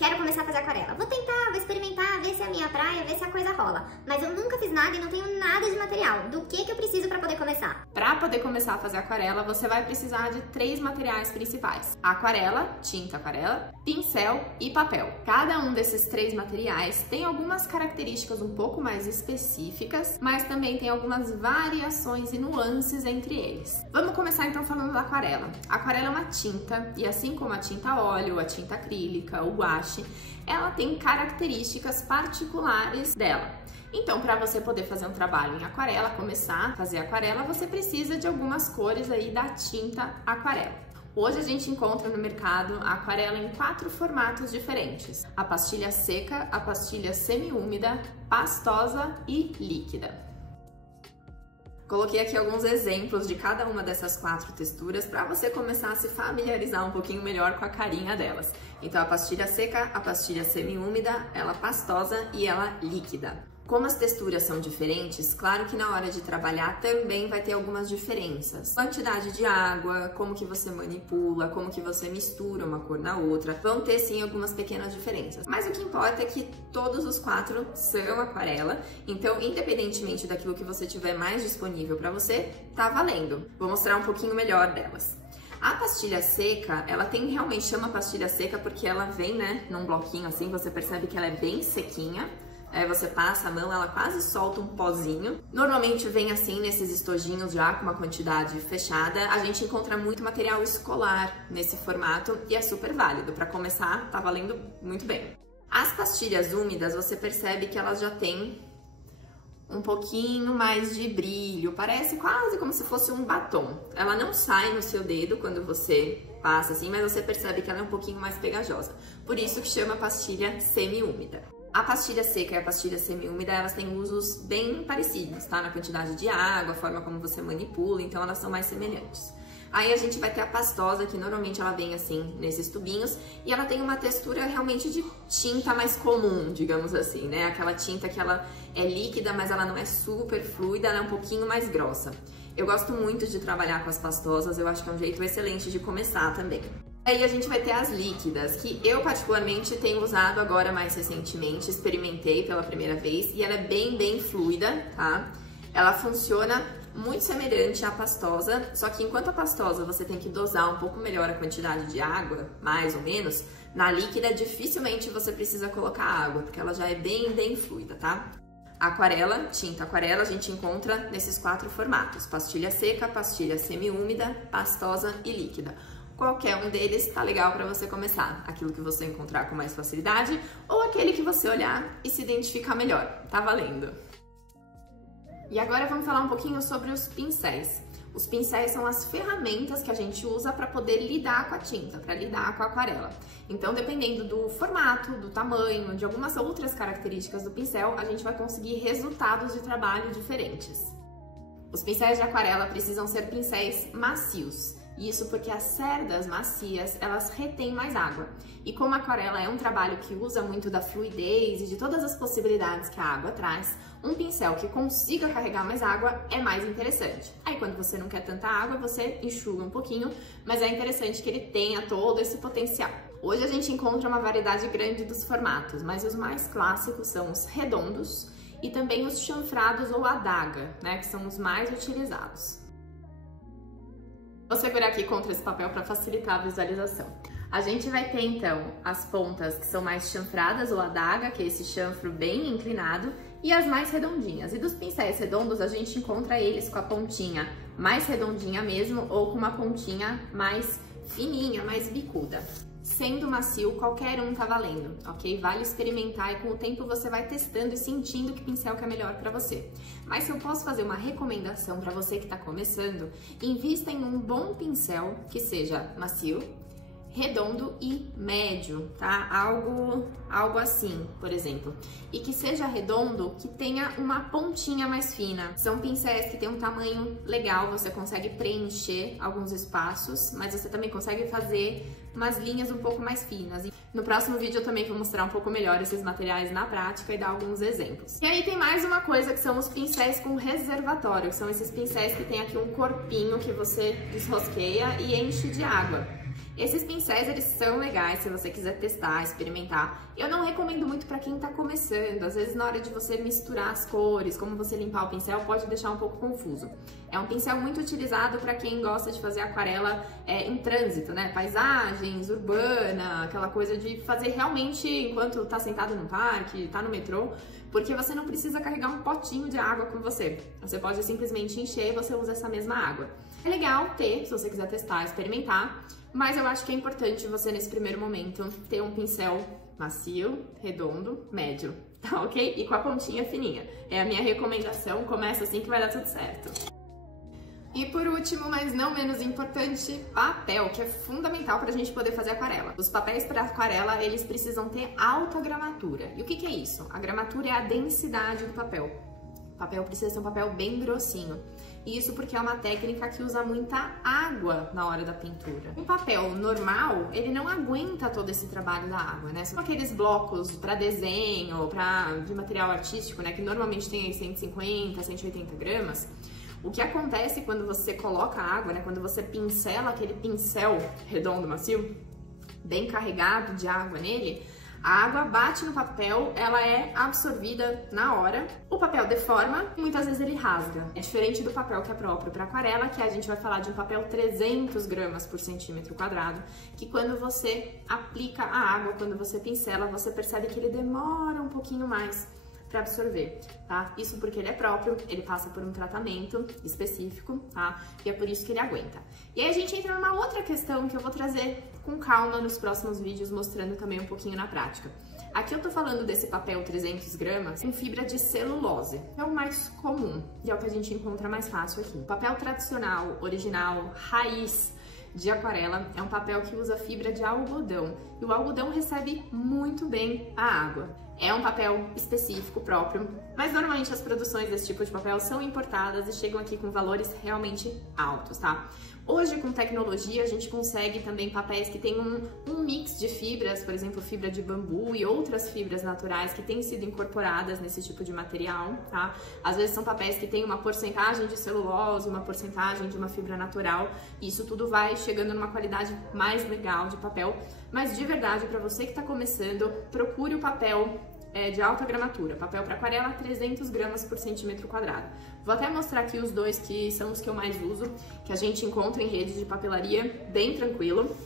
quero começar a fazer aquarela. Vou tentar, vou experimentar, ver se é a minha praia, ver se a coisa rola. Mas eu nunca fiz nada e não tenho nada de material. Do que eu preciso para poder começar? Para poder começar a fazer aquarela, você vai precisar de 3 materiais principais: aquarela, tinta aquarela, pincel e papel. Cada um desses 3 materiais tem algumas características um pouco mais específicas, mas também tem algumas variações e nuances entre eles. Vamos começar então falando da aquarela. A aquarela é uma tinta e, assim como a tinta óleo, a tinta acrílica, o guache, ela tem características particulares dela. Então, para você poder fazer um trabalho em aquarela, começar a fazer aquarela, você precisa de algumas cores aí da tinta aquarela. Hoje a gente encontra no mercado a aquarela em 4 formatos diferentes: a pastilha seca, a pastilha semi-úmida, pastosa e líquida. Coloquei aqui alguns exemplos de cada uma dessas 4 texturas para você começar a se familiarizar um pouquinho melhor com a carinha delas. Então, a pastilha seca, a pastilha semi-úmida, ela pastosa e ela líquida. Como as texturas são diferentes, claro que na hora de trabalhar também vai ter algumas diferenças. Quantidade de água, como que você manipula, como que você mistura uma cor na outra, vão ter sim algumas pequenas diferenças. Mas o que importa é que todos os 4 são aquarela, então independentemente daquilo que você tiver mais disponível para você, tá valendo. Vou mostrar um pouquinho melhor delas. A pastilha seca, ela realmente chama pastilha seca porque ela vem, né, num bloquinho assim, você percebe que ela é bem sequinha. Aí você passa a mão, ela quase solta um pozinho. Normalmente vem assim nesses estojinhos já com uma quantidade fechada. A gente encontra muito material escolar nesse formato e é super válido. Para começar, tá valendo muito bem. As pastilhas úmidas, você percebe que elas já têm um pouquinho mais de brilho. Parece quase como se fosse um batom. Ela não sai no seu dedo quando você passa assim, mas você percebe que ela é um pouquinho mais pegajosa. Por isso que chama pastilha semi-úmida. A pastilha seca e a pastilha semi-úmida, elas têm usos bem parecidos, tá? Na quantidade de água, a forma como você manipula, então elas são mais semelhantes. Aí a gente vai ter a pastosa, que normalmente ela vem assim, nesses tubinhos, e ela tem uma textura realmente de tinta mais comum, digamos assim, né? Aquela tinta que ela é líquida, mas ela não é super fluida, ela é um pouquinho mais grossa. Eu gosto muito de trabalhar com as pastosas, eu acho que é um jeito excelente de começar também. Aí a gente vai ter as líquidas, que eu particularmente tenho usado agora mais recentemente, experimentei pela primeira vez e ela é bem fluida, tá? Ela funciona muito semelhante à pastosa, só que enquanto a pastosa você tem que dosar um pouco melhor a quantidade de água, mais ou menos, na líquida dificilmente você precisa colocar água, porque ela já é bem fluida, tá? A aquarela, tinta aquarela, a gente encontra nesses 4 formatos: pastilha seca, pastilha semi-úmida, pastosa e líquida. Qualquer um deles tá legal para você começar, aquilo que você encontrar com mais facilidade ou aquele que você olhar e se identificar melhor, tá valendo. E agora vamos falar um pouquinho sobre os pincéis. Os pincéis são as ferramentas que a gente usa para poder lidar com a tinta, para lidar com a aquarela. Então, dependendo do formato, do tamanho, de algumas outras características do pincel, a gente vai conseguir resultados de trabalho diferentes. Os pincéis de aquarela precisam ser pincéis macios. Isso porque as cerdas macias, elas retêm mais água. E como a aquarela é um trabalho que usa muito da fluidez e de todas as possibilidades que a água traz, um pincel que consiga carregar mais água é mais interessante. Aí quando você não quer tanta água, você enxuga um pouquinho, mas é interessante que ele tenha todo esse potencial. Hoje a gente encontra uma variedade grande dos formatos, mas os mais clássicos são os redondos e também os chanfrados ou adaga, né, que são os mais utilizados. Vou segurar aqui contra esse papel para facilitar a visualização. A gente vai ter então as pontas que são mais chanfradas ou adaga, que é esse chanfro bem inclinado, e as mais redondinhas. E dos pincéis redondos a gente encontra eles com a pontinha mais redondinha mesmo ou com uma pontinha mais fininha, mais bicuda. Sendo macio, qualquer um tá valendo, ok? Vale experimentar e com o tempo você vai testando e sentindo que pincel que é melhor para você. Mas se eu posso fazer uma recomendação para você que tá começando, invista em um bom pincel que seja macio, redondo e médio, tá? Algo assim, por exemplo. E que seja redondo, que tenha uma pontinha mais fina. São pincéis que têm um tamanho legal, você consegue preencher alguns espaços, mas você também consegue fazer umas linhas um pouco mais finas. No próximo vídeo eu também vou mostrar um pouco melhor esses materiais na prática e dar alguns exemplos. E aí tem mais uma coisa que são os pincéis com reservatório, que são esses pincéis que tem aqui um corpinho que você desrosqueia e enche de água. Esses pincéis, eles são legais se você quiser testar, experimentar. Eu não recomendo muito para quem tá começando. Às vezes, na hora de você misturar as cores, como você limpar o pincel, pode deixar um pouco confuso. É um pincel muito utilizado para quem gosta de fazer aquarela em trânsito, né? Paisagens, urbana, aquela coisa de fazer realmente enquanto tá sentado no parque, tá no metrô, porque você não precisa carregar um potinho de água com você. Você pode simplesmente encher e você usa essa mesma água. É legal ter, se você quiser testar, experimentar, mas eu acho que é importante você, nesse primeiro momento, ter um pincel macio, redondo, médio, tá ok? E com a pontinha fininha. É a minha recomendação, começa assim que vai dar tudo certo. E por último, mas não menos importante, papel, que é fundamental para a gente poder fazer aquarela. Os papéis para aquarela, eles precisam ter alta gramatura. E o que é isso? A gramatura é a densidade do papel. O papel precisa ser um papel bem grossinho. Isso porque é uma técnica que usa muita água na hora da pintura. Um papel normal, ele não aguenta todo esse trabalho da água, né? São aqueles blocos para desenho, de material artístico, né? Que normalmente tem aí 150, 180 gramas. O que acontece quando você coloca água, né? Quando você pincela aquele pincel redondo, macio, bem carregado de água nele, a água bate no papel, ela é absorvida na hora, o papel deforma e muitas vezes ele rasga. É diferente do papel que é próprio para aquarela, que a gente vai falar de um papel 300 gramas por centímetro quadrado, que quando você aplica a água, quando você pincela, você percebe que ele demora um pouquinho mais para absorver, tá? Isso porque ele é próprio, ele passa por um tratamento específico, tá? E é por isso que ele aguenta. E aí a gente entra numa outra questão que eu vou trazer com calma nos próximos vídeos, mostrando também um pouquinho na prática. Aqui eu tô falando desse papel 300 gramas em fibra de celulose. É o mais comum e é o que a gente encontra mais fácil aqui. O papel tradicional, original, raiz de aquarela é um papel que usa fibra de algodão. E o algodão recebe muito bem a água. É um papel específico, próprio, mas normalmente as produções desse tipo de papel são importadas e chegam aqui com valores realmente altos, tá? Hoje, com tecnologia, a gente consegue também papéis que tem um mix de fibras, por exemplo, fibra de bambu e outras fibras naturais que têm sido incorporadas nesse tipo de material, tá? Às vezes são papéis que têm uma porcentagem de celulose, uma porcentagem de uma fibra natural, e isso tudo vai chegando numa qualidade mais legal de papel. Mas de verdade, para você que está começando, procure o papel de alta gramatura, papel para aquarela 300 gramas por centímetro quadrado. Vou até mostrar aqui os dois que são os que eu mais uso, que a gente encontra em redes de papelaria bem tranquilo,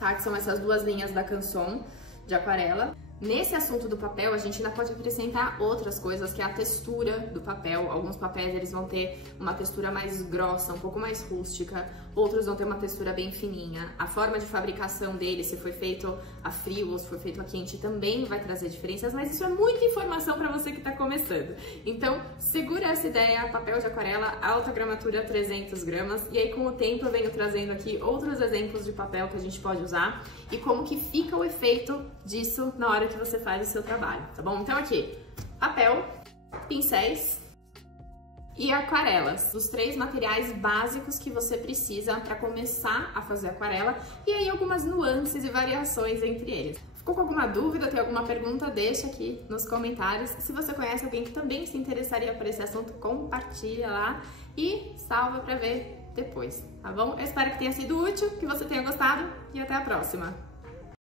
tá? Que são essas duas linhas da Canson de aquarela. Nesse assunto do papel, a gente ainda pode acrescentar outras coisas, que é a textura do papel. Alguns papéis eles vão ter uma textura mais grossa, um pouco mais rústica, outros vão ter uma textura bem fininha. A forma de fabricação dele, se foi feito a frio ou se foi feito a quente, também vai trazer diferenças, mas isso é muita informação para você que está começando. Então, segura essa ideia, papel de aquarela, alta gramatura 300 gramas, e aí com o tempo eu venho trazendo aqui outros exemplos de papel que a gente pode usar e como que fica o efeito disso na hora que você faz o seu trabalho, tá bom? Então aqui, papel, pincéis e aquarelas, os três materiais básicos que você precisa para começar a fazer aquarela, e aí algumas nuances e variações entre eles. Ficou com alguma dúvida, tem alguma pergunta? Deixa aqui nos comentários. Se você conhece alguém que também se interessaria por esse assunto, compartilha lá e salva para ver depois, tá bom? Eu espero que tenha sido útil, que você tenha gostado e até a próxima!